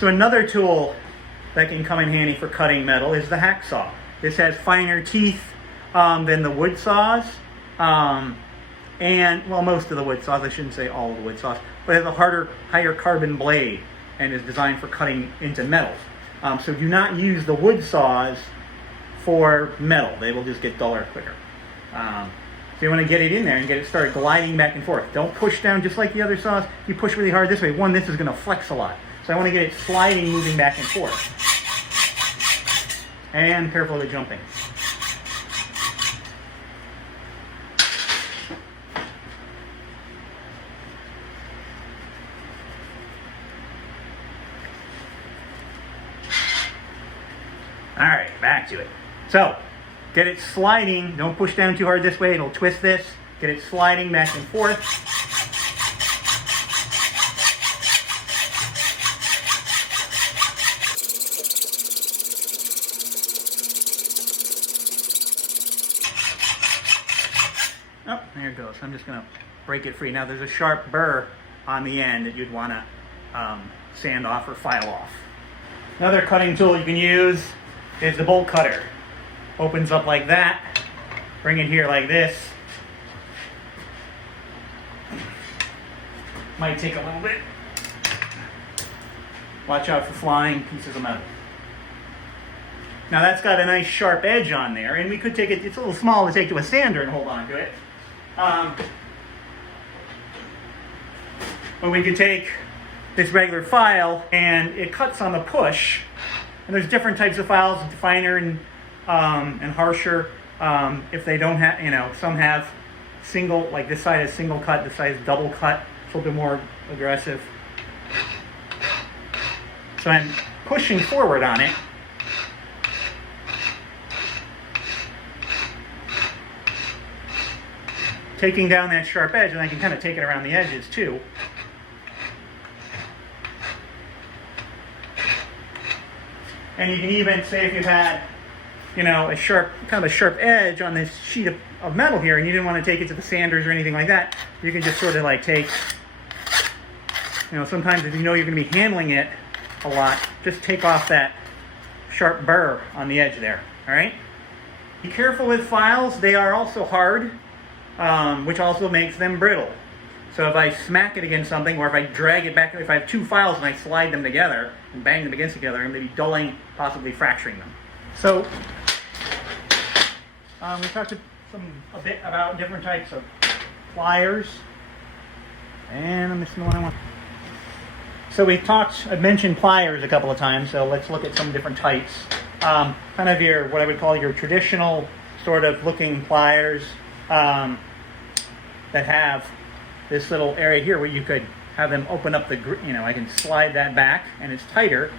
So another tool that can come in handy for cutting metal is the hacksaw. This has finer teeth than the wood saws. And, well, most of the wood saws, I shouldn't say all of the wood saws, but it has a higher carbon blade and is designed for cutting into metals. So do not use the wood saws for metal. They will just get duller quicker. So you want to get it in there and get it started gliding back and forth. Don't push down just like the other saws. If you push really hard this way, this is going to flex a lot. So I want to get it sliding, moving back and forth. And careful of the jumping. All right, back to it. So, get it sliding. Don't push down too hard this way. It'll twist this. Get it sliding back and forth. Oh, there it goes. I'm just going to break it free. Now, there's a sharp burr on the end that you'd want to sand off or file off. Another cutting tool you can use is the bolt cutter. Opens up like that. Bring it here like this. Might take a little bit. Watch out for flying pieces of metal. Now that's got a nice sharp edge on there, and we could take it, it's a little small to take to a sander and hold on to it. But we could take this regular file and it cuts on the push. And there's different types of files, finer and harsher. If they don't have, some have single, like this side is single cut, this side is double cut. It's a little bit more aggressive. So I'm pushing forward on it. Taking down that sharp edge, and I can kind of take it around the edges too. And you can even say if you had, a sharp edge on this sheet of metal here, and you didn't want to take it to the sanders or anything like that, you can just sort of like take, sometimes if you're going to be handling it a lot, just take off that sharp burr on the edge there, all right? Be careful with files. They are also hard, which also makes them brittle. So if I smack it against something, or if I drag it back, if I have two files and I slide them together and bang them against each other, I'm going to be dulling, possibly fracturing them. So we talked a bit about different types of pliers, and I'm missing the one I want. So I've mentioned pliers a couple of times, so let's look at some different types. Kind of what I would call your traditional sort of looking pliers that have this little area here where you could have them open up I can slide that back and it's tighter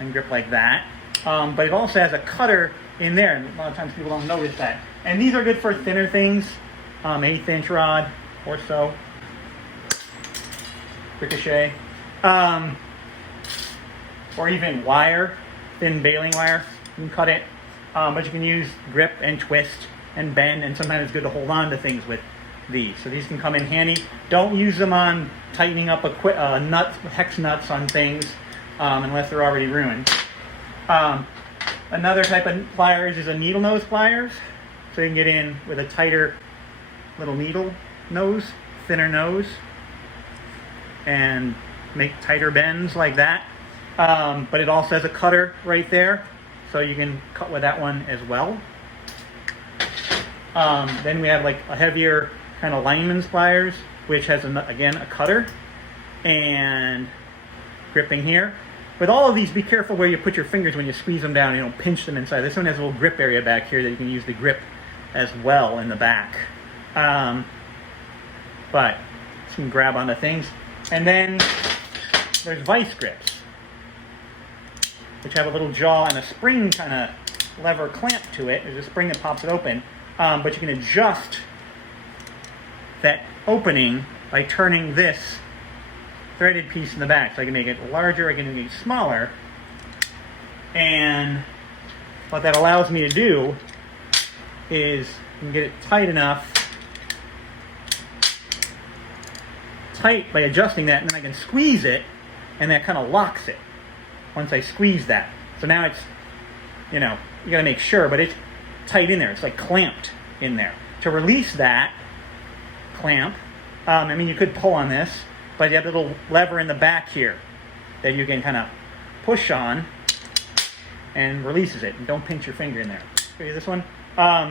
and grip like that. But it also has a cutter in there, and a lot of times people don't notice that. And these are good for thinner things, 1/8 inch rod or so. Ricochet. Or even wire, thin baling wire. You can cut it, but you can use grip and twist and bend, and sometimes it's good to hold on to things with these. So these can come in handy. Don't use them on tightening up hex nuts on things unless they're already ruined. Another type of pliers is a needle nose pliers. So you can get in with a tighter little needle nose, thinner nose, and make tighter bends like that. But it also has a cutter right there, so you can cut with that one as well. Then we have like a heavier kind of lineman's pliers, which has again a cutter and gripping here. With all of these, be careful where you put your fingers when you squeeze them down. You don't pinch them inside. This one has a little grip area back here that you can use the grip as well in the back. But you can grab onto things. And then there's vice grips, which have a little jaw and a spring kind of lever clamp to it. There's a spring that pops it open. But you can adjust that opening by turning this threaded piece in the back. So I can make it larger, I can make it smaller. And what that allows me to do is you can get it tight by adjusting that, and then I can squeeze it, and that kind of locks it. once I squeeze that. So now it's, you know, you gotta make sure, but it's tight in there. It's like clamped in there. To release that clamp, I mean, you could pull on this, but you have a little lever in the back here that you can kind of push on and releases it. And don't pinch your finger in there. Show you this one.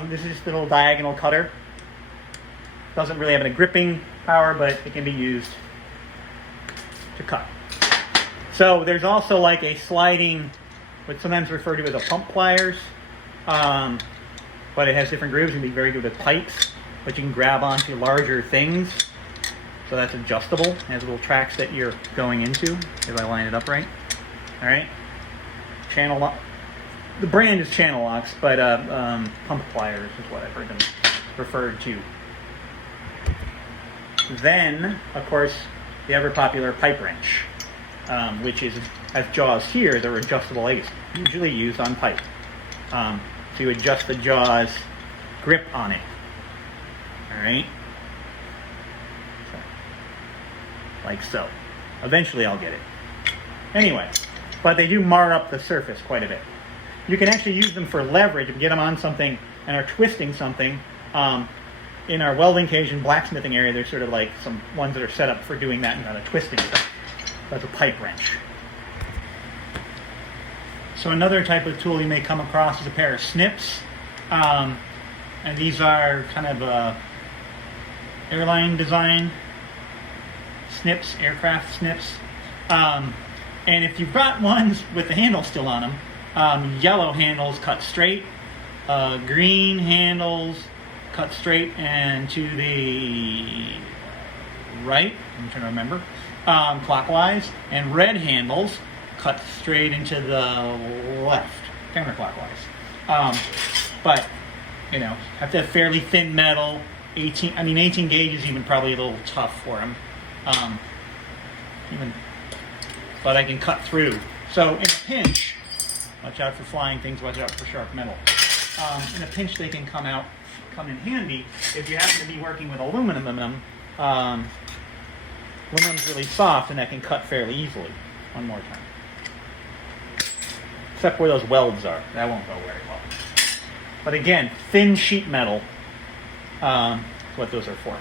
This is just a little diagonal cutter. Doesn't really have any gripping power, but it can be used to cut. So there's also like a sliding, what's sometimes referred to as a pump pliers, but it has different grooves. It can be very good with pipes, but you can grab onto larger things. So that's adjustable. It has little tracks that you're going into, if I line it up right. All right. Channel lock. The brand is Channel Locks, but pump pliers is what I've heard them referred to. Then, of course, the ever popular pipe wrench, which is, has jaws here that are adjustable, usually used on pipe. So you adjust the jaws grip on it. All right. Like so. Eventually I'll get it. Anyway, but they do mar up the surface quite a bit. You can actually use them for leverage if you get them on something and are twisting something. In our welding cage and blacksmithing area, there's sort of like some ones that are set up for doing that and kind of twisting stuff. That's a pipe wrench. So another type of tool you may come across is a pair of snips. And these are kind of airline design snips, aircraft snips. And if you've got ones with the handle still on them, yellow handles cut straight, green handles cut straight and to the right, I'm trying to remember, clockwise, and red handles cut straight into the left, counterclockwise. But, you know, have to have fairly thin metal. 18 gauge is even probably a little tough for them. But I can cut through. So in a pinch, watch out for flying things, watch out for sharp metal. In a pinch they can come in handy if you happen to be working with aluminum. Aluminum's really soft and that can cut fairly easily. One more time. Except where those welds are. That won't go very well. But again, thin sheet metal is what those are for.